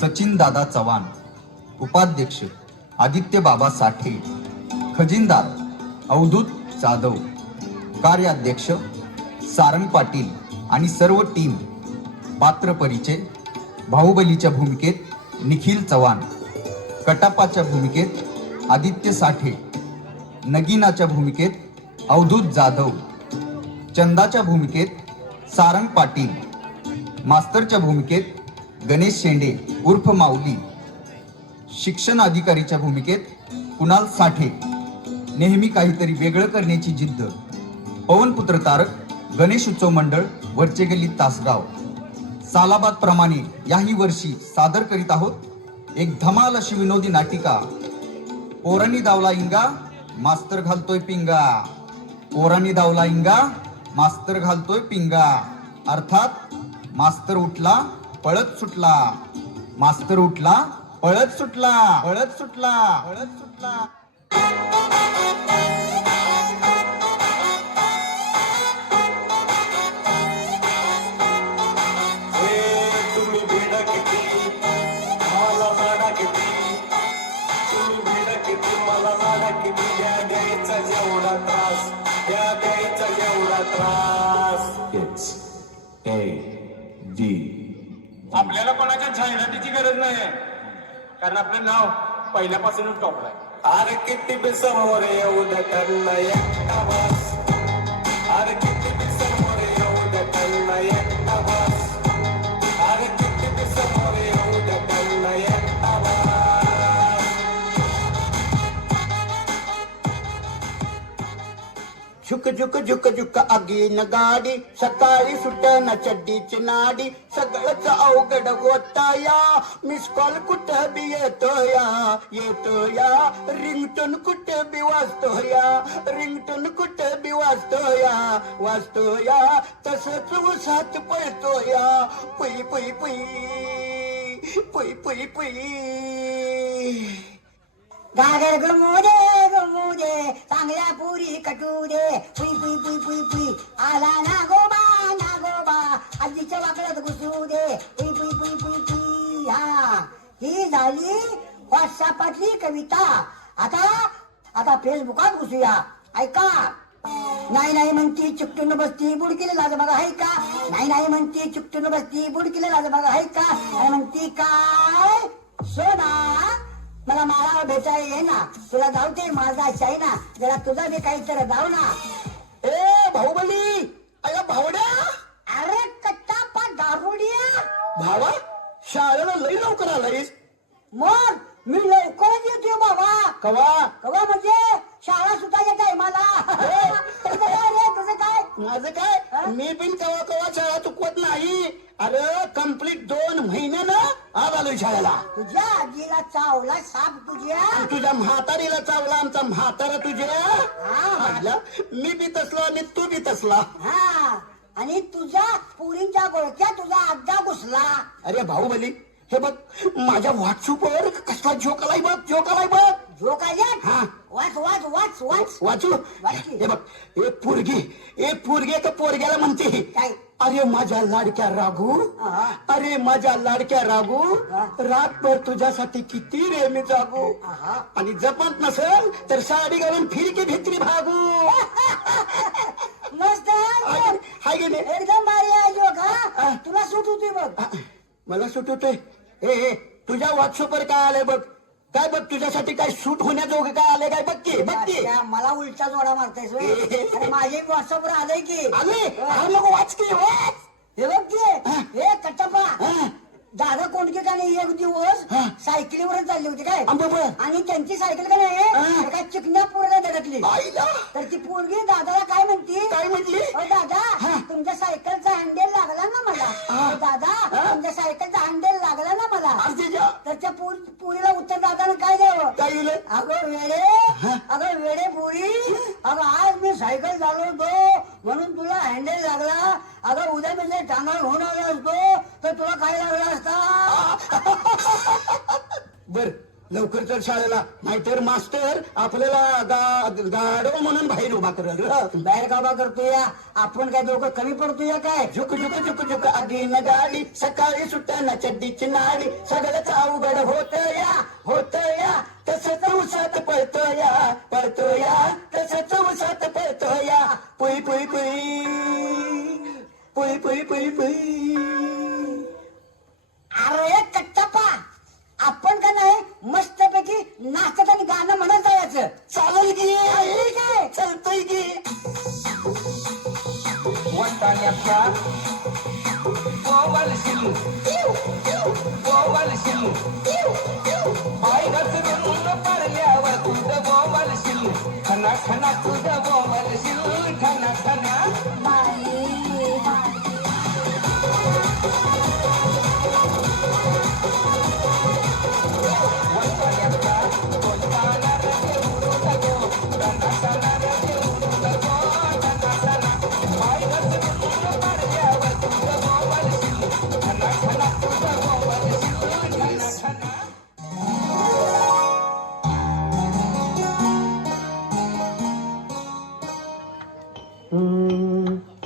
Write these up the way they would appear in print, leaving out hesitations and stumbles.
सचिन दादा चव्हाण, उपाध्यक्ष आदित्य बाबा साठे, खजिनदार अवधूत जाधव, कार्याध्यक्ष सारंग पाटील आणि सर्व टीम. पात्र परिचय: बाहुबलीच्या भूमिकेत निखिल चव्हाण, कटापाच्या भूमिकेत आदित्य साठे, नगीनाच्या भूमिकेत अवधूत जाधव, चंदाच्या भूमिकेत सारंग पाटील, मास्तरच्या भूमिकेत गणेश शेंडे उर्फ माऊली, शिक्षण अधिकारीच्या भूमिकेत कुणाल साठे. नेहमी काहीतरी वेगळं करण्याची जिद्द. पवनपुत्र तारक, गणेश उत्सव मंडळ, वरचे गल्ली, तासगाव. सालाबाद प्रमाणे याही वर्षी सादर करीत आहोत एक धमाल अशी विनोदी नाटिका. पोरांनी दावला इंगा, मास्तर घालतोय पिंगा. पोरांनी दावला इंगा, मास्तर घालतोय पिंगा. अर्थात मास्तर उठला पळत सुटला, मास्तर उठला पळत सुटला, पळत सुटला, पळत सुटला. तुम्ही भेडा किती मला माडा किती, तुम्ही भेडा किती मला माडा किती. या द्यायचा जेवढा त्रास, या द्यायचा जेवढा त्रास. आपल्याला कोणाच्या जाहिरातीची गरज नाही, कारण आपलं नाव पहिल्यापासूनच टॉपला आहे. अरे किती बी समोर येऊ द्या त्यांना एकटा बस, अरे किती बी समोर येऊ द्या त्यांना एकटा बस, अरे किती बी समोर येऊ द्या त्यांना एकटा बस. झुक झुक झुक झुक आगीन गाडी, सकाळी सुटना चड्डीची नाडी. सगळंच अवघड होताया, मिस कॉल कुठं बी येतोया, येतोया. रिंगटोन कुठं बी वाजतोया, रिंगटोन कुठं बी वाजतोया, वाजतोया. तसंच उसात पळतोया, पुई पुई पुई, पुई पुई पुई. गागर गमू दे चांगल्या पुरी कटू दे. पुई पुई पुई पुई पुई आला नागोबा आजीच्या वाकड्यात घुसू दे. पुई पुई पुई पुई पुई. हा, ही झाली व्हॉट्सअपातली कविता. आता फेसबुकात घुसूया. ऐका. नाही म्हणती चिकटून बसती बुडकीला लाज बघा हाय का. नाही म्हणती चिकटून बसती बुडकीला लाज बघा हाय का. आणि म्हणती काय सोना मला माळावर भेटायला ये ना, तुला जाऊ दे माझा ना, जरा तुझा बी काही तर जाऊ ना. ए बाहुबली, अया भावड्या. अरे कट्टापा दारुडिया. भावा, शाळेला लई लवकर आलायस. मग मी लवकरच येतोय बाबा. कवा कवा म्हणजे शाळा सुटायच्या टायमाला. तुझं काय रे, तुझं काय? माझं काय, मी पण कवा कवा शाळा चुकवत नाही. अरे कंप्लीट 2 महिन्यानं आज आलोय शाळेला. तुझ्या आजीला चावला साप तुझ्या. तुझ्या म्हातारीला चावला आमचा म्हातारा तुझ्या. हा, मी बी तसलो आणि तू बी तसला. हा, आणि तुझ्या पुरींच्या गोळक्या तुझा आज्जा घुसला. अरे बाहुबली, हे बघ माझ्या व्हॉट्सअपवर कसला जोक आलाय बघ, जोक आलाय बघ. जो काय हा, वाच वाच वाच वाच वाचू. वाची. हे बघ, एक पोरगी का पोरग्याला म्हणते, काय? अरे माझ्या लाडक्या राघू, हा. अरे माझ्या लाडक्या राघू, हा. रातभर तुझ्यासाठी किती रे मी जागू. आहा. आणि जपत नसेल तर साडी घालून फिरकी भित्री भागू. मस्त आहे. हाय की नाही? एकदम भारी आहे जोक. हा, तुला सूट होती बघ. मला सूट होतोय. ए तुझ्या व्हॉट्सअपवर काय आलंय बघ, काय बघ तुझ्यासाठी काय सूट होण्याजोगं काय आलंय काय बघ की, बघ की. त्या मला उलटा जोडा मारतायस व्हय. अरे माझे व्हॉट्सअपवर आलंय की. आले नको वाच की, वाच. हे बघ की, हे कट्टप्पा हा. दादा कोंडके का नाही एक दिवस हा. सायकलीवरच चालली होती काय. बरोबर. आणि त्यांची सायकल का नाही हा. एका चिकन्या पोरला धडकली. आईला तर ती पोरगी दादाला काय म्हणती, काय म्हटली? "ओ दादा, हा. तुमच्या सायकलचा हँडल लागला ना मला. हा. "ओ दादा, हा. तुमच्या सायकलचा हँडल लागला ना मला." आजीच्या तर त्या पुरीला उत्तर दादानं काय द्यावं. काय येईल? अगं वेडे पुरी, अगं आज मी सायकल चालवतो म्हणून तुला हँडल लागला. अगं उद्या म्हणजे टांगा घेऊन आला असतो तर तुला काय लागला असता. बर लवकर चल शाळेला, नाहीतर मास्टर आपल्याला गाडव म्हणून बाहेर उभा करेल. बाहेर गावा करतोय आपण काय दोघं कमी पडतोय काय? झुक झुक झुक झुक आगीन गाडी, सकाळी सुटताना चड्डीची नाडी, सगळंच अवघड होत या तसंच उसात पळतोया तसंच उसात पळतोया. पुई पुई पुई पुई पुई पुई पुई. अरे कट्टापा, आपण का नाही मस्तपैकी नाचत आणि गाणं म्हणत जायचं. चालेल की? चालली काय? चालतंय की? वाटाण्याचा गोवलशील गोवलशील पाय घसरून पडल्यावर तुझं गोवलशील खना खना तुझं गोवलशील खना खना. वाटाण्याचा बोलताना रजे उडून गो खना खना रजे उडून गो खना खना पाय घसरून पडल्यावर तुझं गोवलशील खना खना तुझं गोवलशील खना खना.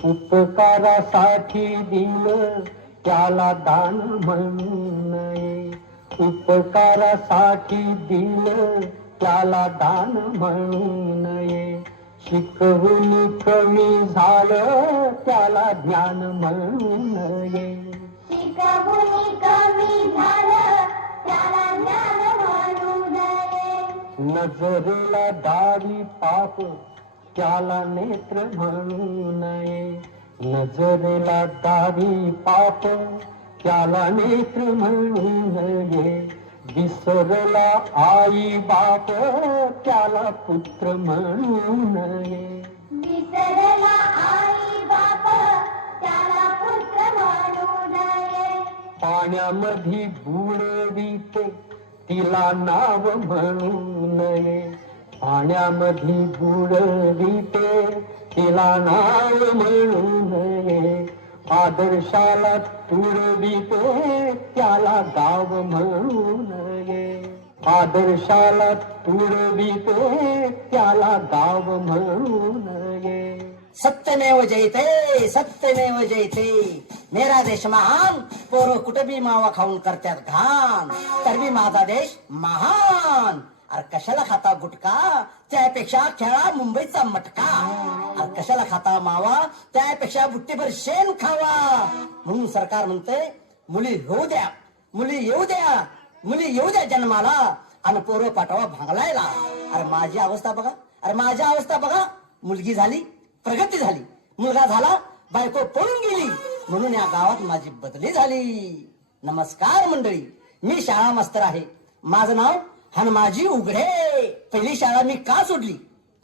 उपकारासाठी दिलं त्याला दान म्हणू नये. उपकारासाठी दिलं त्याला दान म्हणू नये. शिकवून कमी झालं त्याला ज्ञान म्हणू नये. शिकवून कमी झालं त्याला ज्ञान म्हणू नये. नजरेला दाढी पाप त्याला नेत्र म्हणू नये. नजरेला दाढी पाप त्याला नेत्र म्हणू नये. विसरला आई बाप त्याला पुत्र म्हणू नये. विसरला आई बाप त्याला पुत्र म्हणू नये. पाण्यामध्ये बुडविते तिला नाव म्हणू नये. पाण्यामध्ये बुडविते तिला नाव म्हणू नये. आदर्शाला तुडविते त्याला गाव म्हणू नये. आदर्शाला तुडविते त्याला गाव म्हणू नये. सत्यमेव जयते सत्यमेव जयते. मेरा देश महान, पोरं कुठं बी मावा खाऊन करतात घाण, तर बी माझा देश महान. अरे कशाला खाता गुटखा, त्यापेक्षा खेळा मुंबईचा मटका. अरे कशाला खाता मावा, त्यापेक्षा बुट्टीभर शेण खावा. म्हणून सरकार म्हणते मुली होऊ द्या, मुली येऊ द्या, मुली येऊ द्या जन्माला आणि पोरं पाठवा भांगलायला. अरे माझी अवस्था बघा, अरे माझी अवस्था बघा. मुलगी झाली, प्रगती झाली, मुलगा झाला, बायको पळून गेली, म्हणून या गावात माझी बदली झाली. नमस्कार मंडळी, मी शाळा मास्तर आहे. माझं नाव हनुमाजी उघडे. पहिली शाळा मी का सोडली,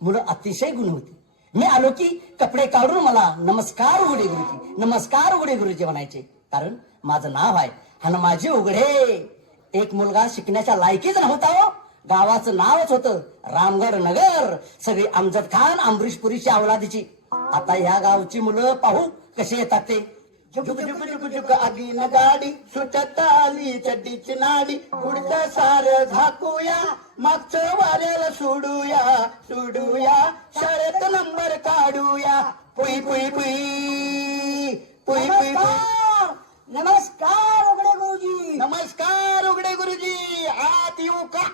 मुलं अतिशय गुण होती. मी आलो की कपडे काढून मला नमस्कार उघडे गुरुजी, नमस्कार उघडे गुरुजी म्हणायचे. कारण माझं नाव आहे हनुमाजी उघडे. एक मुलगा शिकण्याच्या लायकीच नव्हता हो, गावाचं नावच होतं रामगड नगर. सगळी अमजद खान अमरीशपुरीची अवलादीची. आता ह्या गावची मुलं पाहू कसे येतात ते. झुक झुक झुक झुक आगीन गाडी, सुटत आली चड्डीची नाडी, पुढचं सार झाकूया, मागचं वाऱ्याला सोडूया, शाळेत नंबर काढूया. पुई पुई पुई पुई पुई. नमस्कार नमस्कार उघडे गुरुजी. नमस्कार उघडे गुरुजी, आत येऊ का?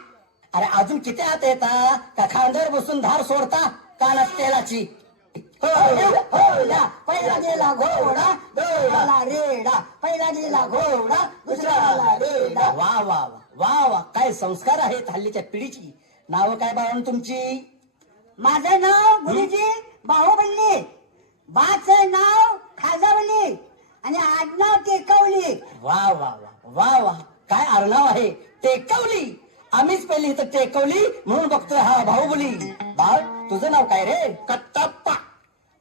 अरे अजून किती आत येता का खांद्यावर बसून धार सोडता कानात तेलाची. पहिला गेला घोडा, दुसरा रेडा. पहिला गेला घोडा, दुसरा रेडा. वा वा वा वा वा, काय संस्कार आहेत हल्लीच्या पिढीची. नाव काय बाळांनो तुमची? माझं नाव गुरुजी बाहुबल्ली, बाचं नाव खाजावली आणि आडनाव टेकवली. वा वा वा वा वा, काय आडनाव आहे टेकवली. आम्हीच पहिली इथं टेकवली म्हणून बघतोय हा बाहुबली. बाळ तुझं नाव काय रे? कट्टप्पा.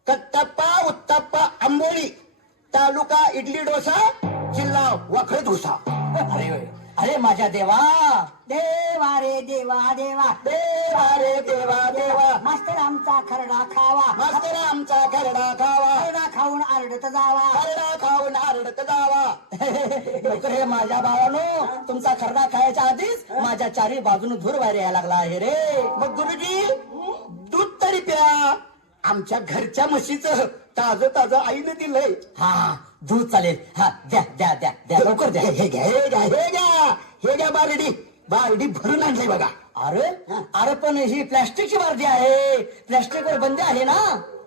कट्टप्पा उत्तप्पा आंबोली, तालुका इडली डोसा, जिल्हा वाखळे डोसा. अरे अरे माझ्या देवा देवा रे देवा देवा देवा रे देवा देवा मास्तर आमचा खरडा खावा मास्तर आमचा खरडा खावा खरडा खाऊन आरडत जावा खरडा खाऊन आरडत जावा लवकर हे माझ्या भावानो तुमचा खरडा खायच्या आधीच माझ्या चारी बाजून धूर बाहेर यायला लागला आहे रे. मग गुरुजी दूध तरी प्या. आमच्या घरच्या म्हशीचं ताजं ताजं आईने दिलंय. हा दूध चालेल. हा द्या द्या द्या द्या लवकर द्या. हे घ्या हे घ्या हे घ्या हे घ्या बारडी बारडी भरून आणली बघा. अरे अरे पण ही प्लॅस्टिकची बारडी आहे. प्लॅस्टिकवर बंदी आहे ना.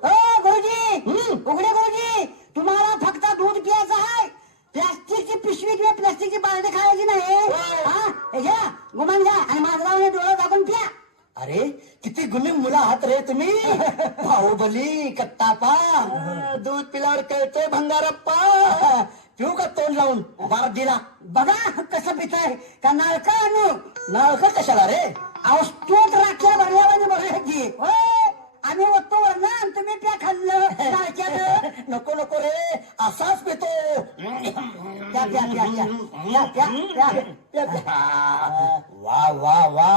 ओ गुरुजी उघडे गुरुजी तुम्हाला फक्त दूध प्यायचं आहे. प्लास्टिकची पिशवी किंवा प्लास्टिकची बालदी खायची नाही. हा हे घ्या गुमान घ्या आणि माझ्या डोळा दाबून प्या. अरे किती गुन्हे मुलं आहात रे तुम्ही. बाहुबली कट्टापा दूध पिल्यावर कळतोय भंगारप्पा. पिऊ का तोंड लावून बारडीला. बघा कसं पिताय का नाळका आणू. नाळकं कशाला रे. औषध राख्या भरल्यावर बघा की आम्ही ओततो ना तुम्ही प्या खाल्लं नाळक्यानं. नको नको रे असाच पितो. प्या प्या प्या प्या प्या प्या प्या. वा वा वा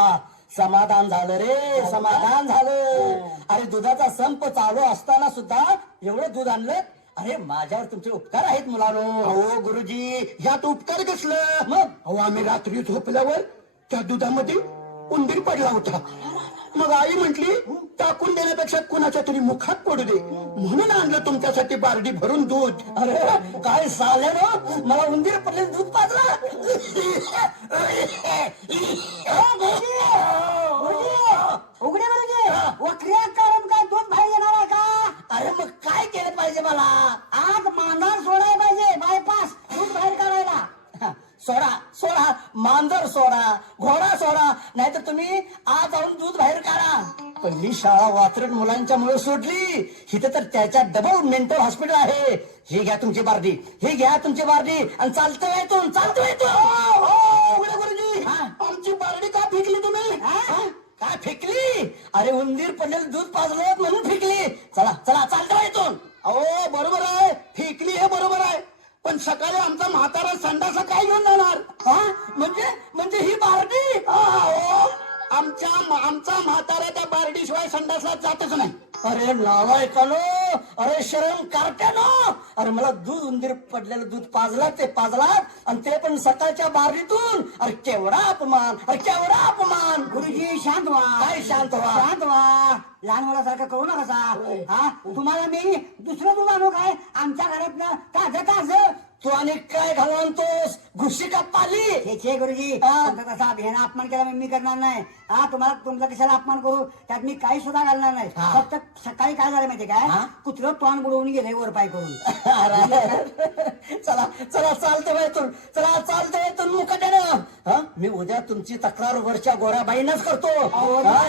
समाधान झालं रे समाधान झालं. अरे दुधाचा संप चालू असताना सुद्धा एवढं दूध आणलं. अरे माझ्यावर तुमचे उपकार आहेत मुलांनो. अहो गुरुजी यात उपकार कसलं. मग अहो आम्ही रात्री झोपल्यावर त्या दुधामध्ये उंदीर पडला होता. मग आई म्हटली टाकून देण्यापेक्षा कुणाच्या तरी मुखात पडू दे म्हणून आणलं तुमच्यासाठी बारडी भरून दूध. अरे काय झालं ना मला उंदीर पडले दूध पाजला. उघडे गुरुजी वक्रिया काढून काय दूध बाहेर येणार आहे का. अरे मग काय केलं पाहिजे मला. आज मांजर सोडायला पाहिजे बायपास दूध बाहेर काढायला. सोडा सोडा मांजर सोडा घोडा सोडा नाहीतर तुम्ही आज जाऊन दूध बाहेर काढा. पहिली शाळा वात्रट मुलांच्या मुळे सोडली. इथे तर त्याच्या डबल मेंटल हॉस्पिटल आहे. ही घ्या तुमची बारडी ही घ्या तुमची बारडी आणि चालतं येतून चालतं येतो. गुरुजी आमची बारडी का फेकली तुम्ही. काय फेकली. अरे उंदीर पडलेलं दूध पाजलं म्हणून फेकली. चला चला चालतं येतून. अहो बरोबर आहे फेकली हे बरोबर आहे पण सकाळी आमचा म्हातारा संडासा काय घेऊन जाणार. म्हणजे ही बारडी. आमचा म्हातारा त्या बारडीशिवाय संडासला जातच नाही. अरे नालायकानो अरे शरम कार्ट्यानो. अरे मला दूध उंदीर पडलेलं दूध पाजलात ते पाजलात आणि ते पण सकाळच्या बारडीतून. अरे केवढा अपमान अरे केवढा अपमान. गुरुजी शांत व्हा. काय शांत व्हा. शांत व्हा. लहान मुलासारखं करू नका. हा तुम्हाला मी दुसरं दूध आणू काय आमच्या घरात ताजं ताजं. तू आणि काय घालवतोस घुशी का पाली. हे गुरुजी तुमचा तसा अभियान अपमान केला मी करणार नाही. हा तुम्हाला तुमचा कशाला अपमान करू त्यात मी काही सुद्धा घालणार नाही. फक्त सकाळी काय झालं माहितीये काय कुत्रं तोंड बुडवून गेले वर पाय करून. चला चला चालतं बायतून चला चालतं बायतून मुकाट्यानं. मी उद्या तुमची तक्रार वरच्या गोऱ्याबाईंनाच करतो.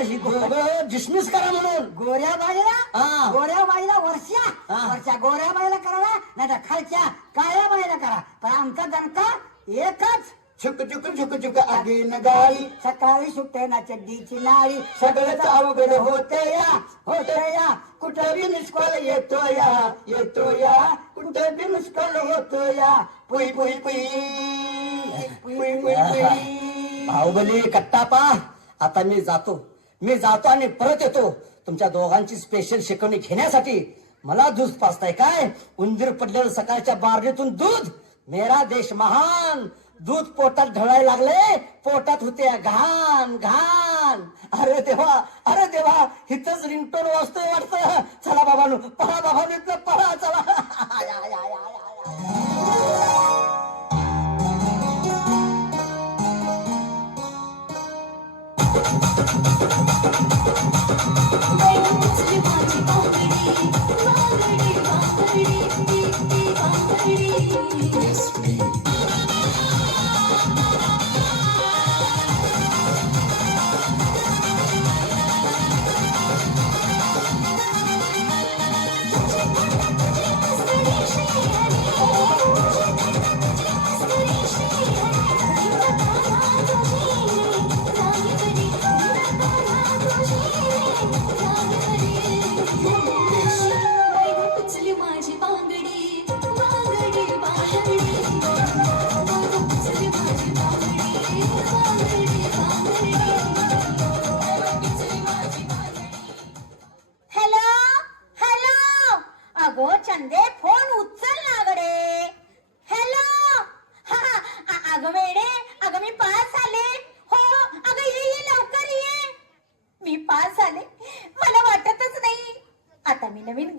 ही दोघं डिसमिस करा म्हणून. गोऱ्या बाईला वरच्या गोऱ्या बाईला करा नाही तर खालच्या काळ्या बाईला करा पण आमचा दणका एकच. छुक छुक छुक छुक आगीन गाडी सकाळी सुटते ना चड्डीची नाळी सगळंच अवघड होते या कुठं बी मिसकॉल येतो या कुठं बी मिसकॉल होतो या पुई पुई पुई पुई पुई पुई. बाहुबली कट्टापा आता मी जातो आणि परत येतो तुमच्या दोघांची स्पेशल शिकवणी घेण्यासाठी. मला दूध पाजताय काय. उंदीर पडलेलं सकाळच्या बारडीतून दूध. मेरा देश महान. दूध पोटात ढळायला लागले पोटात होते घाण घाण. अरे देवा हिथंच रिंगटोन वाजतोय वाटतं. चला बाबांनो पळा बाबांनो इथनं पळा चला. Thank you.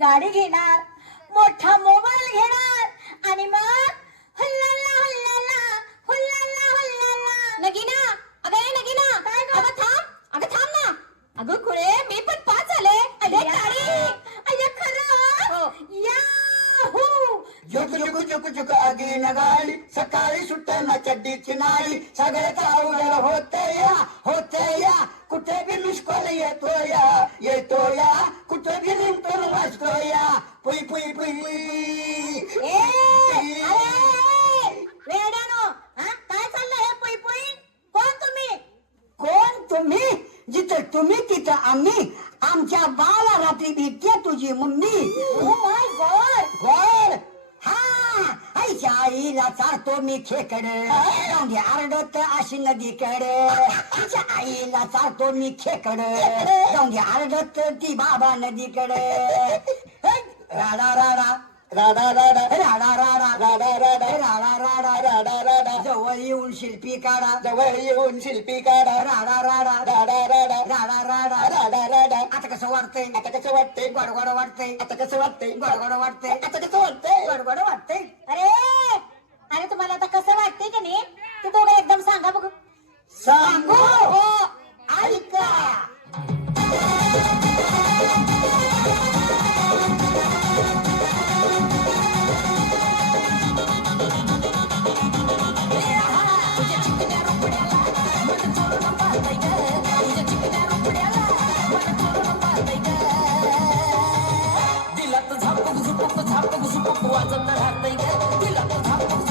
गाडी घेणार, मोठा मोबाईल घेणार आणि मग हुल्लाला हुल्लाला हुल्लाला हुल्लाला. नगीना अगं ए नगीना अगं थांब ना. अगं खुळे मी पण 5 आले. अरे गाडी अय्या खरं याहू. झुक झुक झुक झुक आगीन गाडी सकाळी सुटताना चड्डीची नाडी सगळ्याच अवघड होत या कुठे बी मिस कॉल येतो या कुठे बी रिंगटोन वाजतो या पुई पुई पुई. ए, अरे, वेड्यानो, हा? काय चाललंय हे पुई पुई? कोण तुम्ही? जिथं तुम्ही तिथं आम्ही. आमच्या बाला रात्री भेटते तुझी मम्मी. Oh my God. हा, आईच्या आईला चालतो मी खेकड जाऊन आरडत अशी नदीकडे. आईच्या आईला चालतो मी खेकड जाऊन आरडत ती बाबा नदीकडे. राडा राडा राडा राडा राडा राडा राडा राडा राडा राडा राडा जवळ येऊन शिल्पी काढा राडा राडा राडा राडा राडा राडा राडा राडा. आता कसं वाटतंय गडगड वाटतंय गडगड वाटतंय गडगड वाटतंय. अरे तुम्हाला आता कसं वाटतंय का नाही ते दोघं एकदम सांगा बघू. सांगू हो ऐका. दिलात झापक झुपक वाजत राहतंय ग. दिलात झापक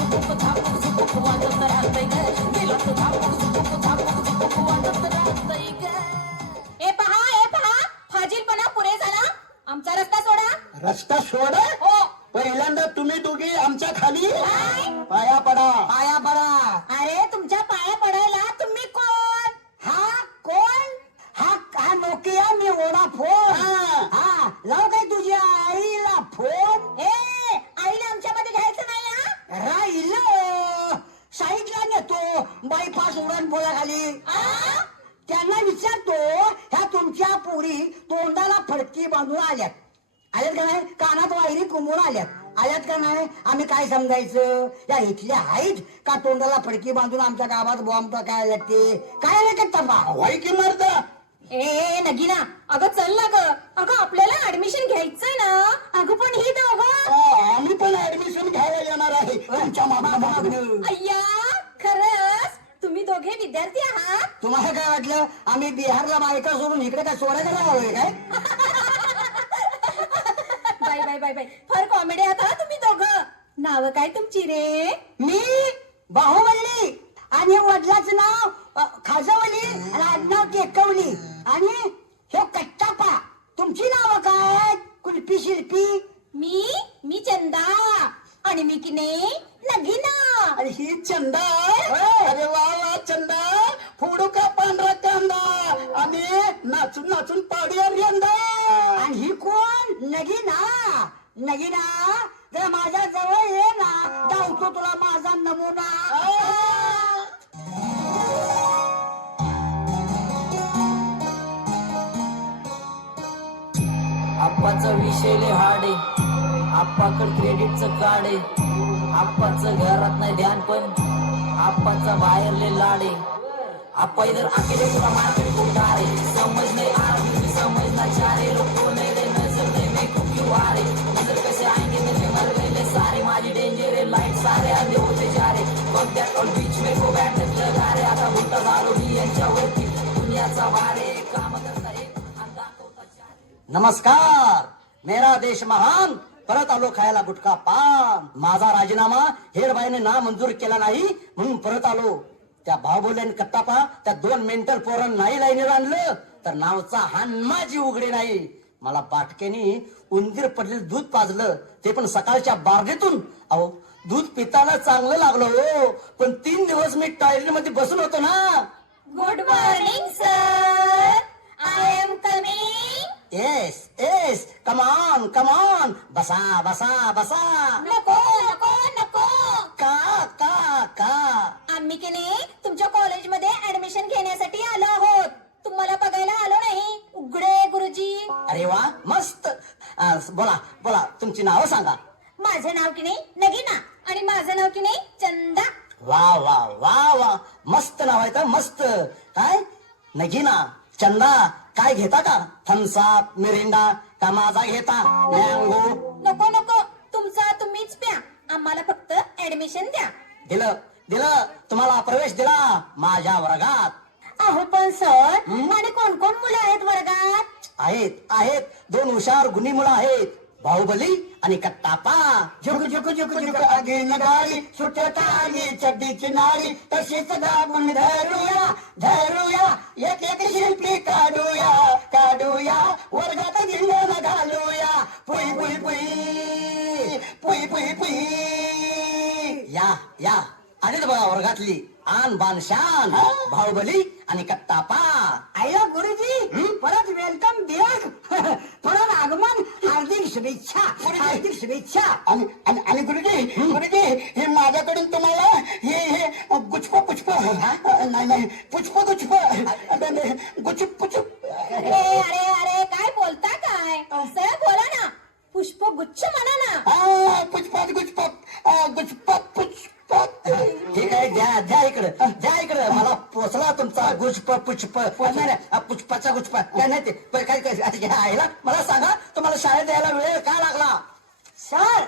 झुपक वाजत राहतंय ग. दिलात झापक झुपक वाजत राहतंय ग. ए पहा फाजीलपणा पुरे झाला. आमचा रस्ता सोडा. रस्ता सोड. हो. पहिल्यांदा तुम्ही दोघी आमच्या खाली पाया पडा. अरे तुमच्या पाया पडायला तुम्ही कोण? कोण? हा नोकिया मी वोडाफोन. हा लाव काय तुझ्या आईला फोन. आईला आमच्यामध्ये घ्यायचं नाही. राहिलं साईडला नेतो बायपास उडण पोळ्याखाली. त्यांना विचारतो ह्या तुमच्या पोरी तोंडाला फडकी बांधून आल्यात का नाही, कानात वायरी कुंभून आल्यात का नाही. आम्ही काय समजायचं या इथल्या आहेत का तोंडाला फडकी बांधून आमच्या गावात बॉम्ब टाकायला लागते. काय लागत वाई की मरता. ए नगीना अगं चल ना ग. अगं आपल्याला ऍडमिशन घ्यायचंय ना. अगं पण ही दोघं आम्ही पण ऍडमिशन घ्यायला येणार आहे तुमच्या मागणं. अय्या खरंच तुम्ही दोघे विद्यार्थी आहात. तुम्हाला काय वाटलं आम्ही बिहारला बायका सोडून इकडे काय सोडायला हवंय काय? बाय फार कॉमेडी आहात हा तुम्ही दोघं. नाव काय तुमची रे? मी बाहुबली आणि वडिलाचं नाव खाजवली आणि आडनाव टेकवली आणि हे कट्टापा. तुमची नाव काय? कुल्फी शिल्पी. मी चंदा आणि मी की नाही नगीना. आणि ही चंदा. अरे वा चंदा. फोडू का पांढरा कांदा आणि नाचून नाचून पाडूया यंदा. आणि ही कोण? नगीना जर माझ्या जवळ ये ना दावतो तुला माझा नमुना. आप्पाचा विषय लय हार्ड आहे. आप्पाकडे क्रेडिटचं कार्ड आहे. आप्पाचं घरात नाही ध्यान पण आप्पाचा बाहेर लय लाड आहे. आप्पा इधर अकेले पूरा मार्केट को उठारे. समझ नहीं आरबी समझना चाह रहे लोग को नहीं रे नजर नहीं मैं क्यों आ रहे. नजर कैसे आएंगे मुझे मर गए सारे माझी डेंजर है लाइट सारे आधे होते जा रहे. बघ त्या टोल बीच में को बॅटच लगा रे. आता उलटा झालो मी यांच्यावरती दुनियाचा वारे काम करता एक आणि दाखवता चार. नमस्कार. मेरा देश महान. परत आलो खायला गुटखा पान. माझा राजीनामा हेडबाईने ना मंजूर केला नाही म्हणून परत आलो. त्या बाहुबलीने कट्टापा त्या 2 मेंटल पोरण नाही लाईनीवर आणलं तर नावचा हानमाजी उघडे नाही. मला बाटकेनी उंदीर पडलेलं दूध पाजलं ते पण सकाळच्या बारडीतून. अहो दूध पिताना चांगलं लागलं हो पण 3 दिवस मी टॉयलेट मध्ये बसून होतो ना. Good morning sir. I am coming. Yes come on बसा नको नको नको. का आम्ही की नाही तुमच्या कॉलेजमध्ये ऍडमिशन घेण्यासाठी आलो आहोत. तुम्हाला बघायला आलो नाही. उघडे गुरुजी. अरे वा मस्त. बोला तुमची नावं सांगा. माझं नाव की नाही नगीना आणि माझं नाव की नाही चंदा. वा वा वा वा, मस्त नाव आहे तर मस्त. काय नगीना, चंदा, काय घेता का? थम्सअप, मिरिंडा का माझा घेता? मँगो. नको नको, तुमचा तुम्हीच प्या, आम्हाला फक्त ऍडमिशन द्या. दिलं दिलं, तुम्हाला प्रवेश दिला माझ्या वर्गात. अहो पण सर, आणि कोण कोण मुलं आहेत वर्गात? आहेत आहेत, 2 हुशार गुणी मुलं आहेत, बाहुबली आणि कट्टापा. झुक झुक झुक झुक आगी नगारी, सुटत आली चड्डीची नाळी, तशीच दाबून धरूया धरूया, एक एक शिल्पी काढूया काढूया, वर्गात धिंगाणा घालूया. पुई पुई पुई पुई पुई पुई. या या, आलीच बघा वर्गातली आन बान शान, बाहुबली आणि कट्टापा. आईला गुरुजी परत वेलकम बॅक. परत आगमन, हार्दिक शुभेच्छा हार्दिक शुभेच्छा. आणि आणि आणि गुरुजी गुरुजी, हे माझ्याकडून तुम्हाला हे हे गुच्छ पुष्प नाही नाही पुष्प गुच्छ गुच्छ पुष्प. अरे अरे अरे, काय बोलता काय? सरळ बोला ना, पुष्पगुच्छ म्हणा ना. पुष्पात गुच्छ गुच्छ पुष्प. ठीक आहे, द्या द्या इकडं, द्या इकडं. मला पोचला तुमचा गुच्छ पुष्प. नाही नाही, पुष्पाचा गुच्छ काय नाही ते काय काय आहे. मला सांगा, तुम्हाला शाळेत यायला वेळ का लागला? सर,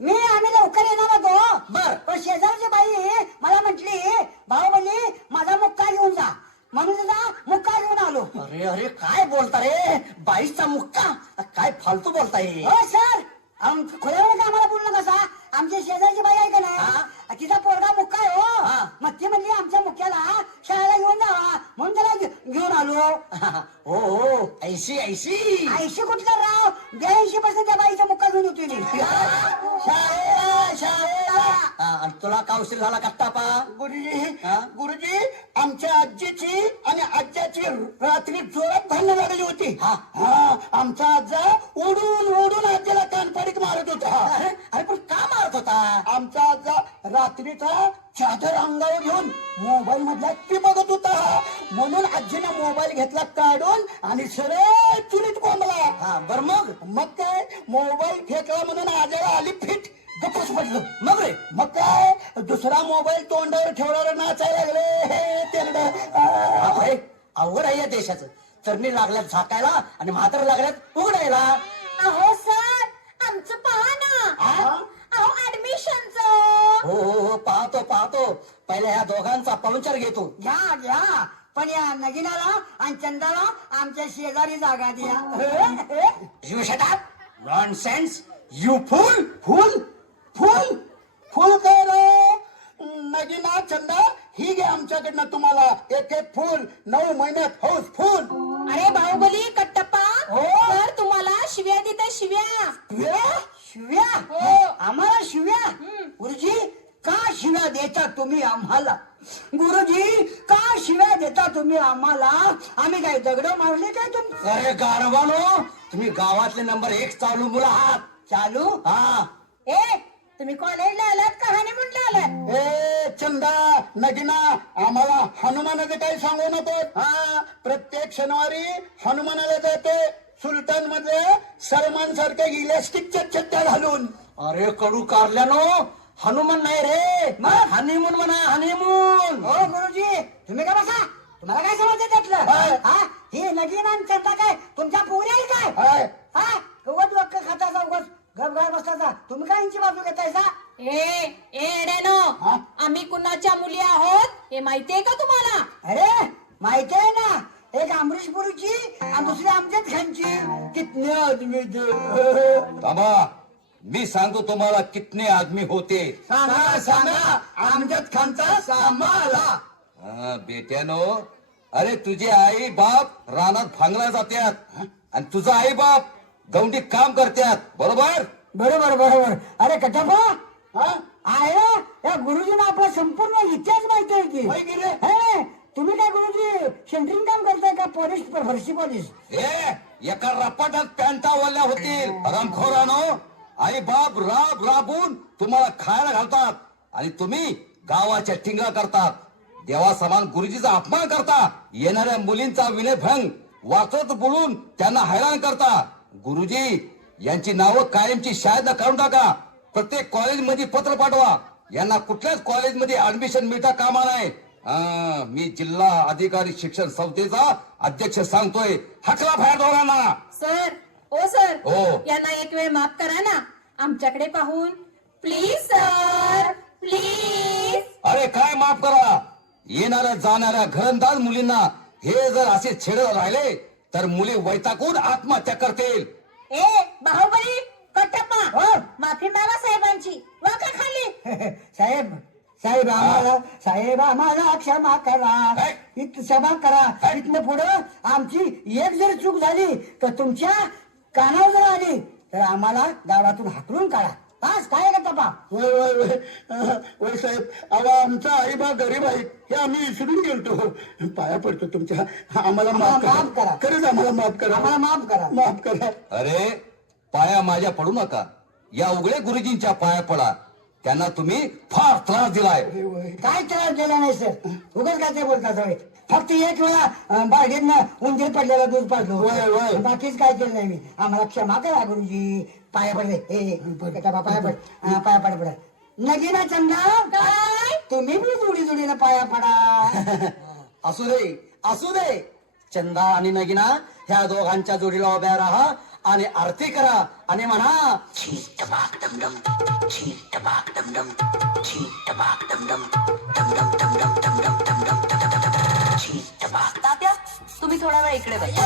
आम्ही लवकर येणार होतो. बर. पण शेजारची बाई मला म्हटली, बाहुबली माझा मुक्का घेऊन जा, म्हणून तुझा मुक्का घेऊन आलो. अरे अरे, काय बोलता रे? बाईचा मुक्का? काय फालतू बोलताय? हो सर, खुल्यावर का आम्हाला बोलू नका. आमच्या शेजारची बाई आहे का नाही, तिचा पोरगा मुक्का आहे हो. मग ती म्हणली आमच्या मुक्याला शाळेला घेऊन जावा, म्हणून त्याला घेऊन आलो. हो हो, ऐशी ऐशी 80 कुठला राव, 82% त्या बाईचा मुक्का घेऊन होती मी. शाळेला शाळेला. आणि तुला का उशीर झाला कट्टापा? गुरुजी गुरुजी, आमच्या आजीची आणि आज्याची रात्री जोरात भांडण झालेली होती. आमचा आजा उडून उडून आजीला कानफडीत मारत होता. अरे पण का मारत होता? आमचा आजा रात्रीचा चादर अंगावर घेऊन मोबाईल मधला ती बघत होता, म्हणून आजीने मोबाईल घेतला काढून आणि सरळ चुलीत कोंबला. बर मग काय, मोबाईल फेकला म्हणून आजाला आली फिट, गप्पच पडलं. मग रे? मग काय, दुसरा मोबाईल तोंडावर ठेवल्यावर नाचायला लागले. हे तेरडं. अवघड आहे या देशाचं. तरणी लागल्यात झाकायला आणि म्हातार लागल्यात उघडायला. अहो सर, आमचं पहा ना. अहो ऍडमिशनचं. हो हो हो, पाहतो पाहतो. पहिले ह्या दोघांचा पाहुणचार घेतो. घ्या घ्या, पण या नगिनाला आणि चंदाला आमच्या शेजारी जागा द्या. You shut up, nonsense, you fool. फुल फुल फुल काय रे? नगिना, चंदा, ही घे आमच्याकडनं तुम्हाला एक एक फुल, 9 महिन्यात हौस फुल. अरे बाहुबली, कट्टप्पा, हो. सर तुम्हाला शिव्या देते, शिव्या. शिव्या? हो. आम्हाला शिव्या? गुरुजी, का शिव्या देता तुम्ही आम्हाला? गुरुजी, का शिव्या देता तुम्ही आम्हाला? आम्ही काय दगड मारले काय तुम्ही? अरे गाढवानो, तुम्ही गावातले नंबर 1 चालू मुलं आहात. चालू? हा. ए, तुम्ही कॉलेजला आलात का हनीमूनला आलात? ए चंदा, नगिना, आम्हाला हनुमानाचं काही सांगू नको. प्रत्येक शनिवारी हनुमानाला जाते, सुलतान मध्ये सलमान सारख्या इलास्टिकच्या चड्ड्या घालून. अरे कडू कारल्यानो, हनुमान नाही रे, हनीमून म्हणा, हनीमून. हो गुरुजी, तुम्ही का बसा, तुम्हाला काय समजतं त्यातलं? ही नगीन आणि चंदा काय तुमच्या पोरी आहे काय? उगाच वक्क खाताचा, उगाच गप बसताचा. तुम्ही काय यांची बाजू घेतायसा? ए रेनो, आम्ही कुणाच्या मुली आहोत हे माहितीये का तुम्हाला? अरे माहिती आहे ना, एक अमरीशपुरीची आणि दुसरी आमच्याच खानची. कितने आदमी बाबा, मी सांगतो तुम्हाला कितने आदमी होते. सांगा सांगा, आमच्यात खानचा सांभाळा. बेट्यानो, अरे तुझे आई बाप रानात भांगला जात्यात आणि तुझा आई बाप गवंडीत काम करतात, बरोबर? बरोबर बरोबर. अरे कटप्पा, आहे ना, या गुरुजींना आपला संपूर्ण इतिहास माहिती आहे की? तुम्ही काय गुरुजी सेंट्रिंग काम करताय का? पोलीस, फरशी पोलीस? एका रपाटात पॅन्टा ओल्या होतील. रमखोरानो, आई बाप राब राबून तुम्हाला खायला घालतात आणि तुम्ही गावाच्या टिंगा करतात, देवा समान गुरुजीचा अपमान करता, येणाऱ्या मुलींचा विनयभंग वाचत बोलून त्यांना हैराण करता. गुरुजी, यांची नावं कायमची शाळेत काढून टाका. प्रत्येक कॉलेजमध्ये पत्र पाठवा. यांना कुठल्याच कॉलेजमध्ये ऍडमिशन मिळता कामा नाही. मी जिल्हा अधिकारी शिक्षण संस्थेचा अध्यक्ष सांगतोय, हकला बाहेर दोघांना. सर ओ सर हो. यांना एक वेळ माफ करा ना आमच्याकडे पाहून. Please sir please. अरे काय माफ करा. येणाऱ्या जाणाऱ्या घरंदाज मुलींना हे जर असे छेडत राहिले तर मुली वैतागून आत्महत्या करतील. ए बाहुबली कट्टप्पा हो माफी मागा साहेबांची वाका खाली साहेब साहेब आम्हाला क्षमा करा. काय? क्षमा करा. इथनं पुढं आमची एक जर चूक झाली तर तुमच्या कानावर जर आली तर आम्हाला गावातून हाकलून काढा. बस काय कट्टप्पा. वय साहेब, अहो आमचा आई बा गरीब आहे हे आम्ही विसरून गेलतो. पाया पडतो तुमच्या. आम्हाला माफ माफ करा. खरंच आम्हाला माफ करा. आम्हाला माफ करा. माफ करा. अरे पाया माझ्या पडू नका. या उघडे गुरुजींच्या पाया पडा. त्यांना तुम्ही फार त्रास दिलाय. काय त्रास दिला नाही सर. उगाच काय ते बोलता सगळे. फक्त एक वेळा बागेतनं उंदीर पडलेला दूध पाजलो. बाकीच काय केलं नाही मी. आम्हाला क्षमा करा गुरुजी. पाया पडले. कट्टप्पा पाया पड. पाया पड. नगीना चंदा काय तुम्ही बी जोडी जोडीनं पाया पडा. असू दे चंदा आणि नगिना ह्या दोघांच्या जोडीला उभ्या राहा आणि आरती करा आणि म्हणा तात्या तुम्ही थोडा वेळ इकडे बघा.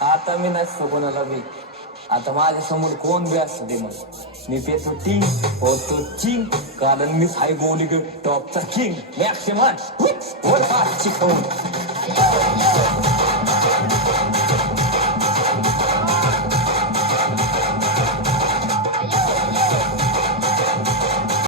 आता मी नसतो कोणाला बी. आता माझ्या समोर कोण बी असू दे मग मी पेतो टिंग होतो चिंग. कारण मी हाय गोली टॉपचा किंग. मॅक्सिमम वर फास्ट चिकवून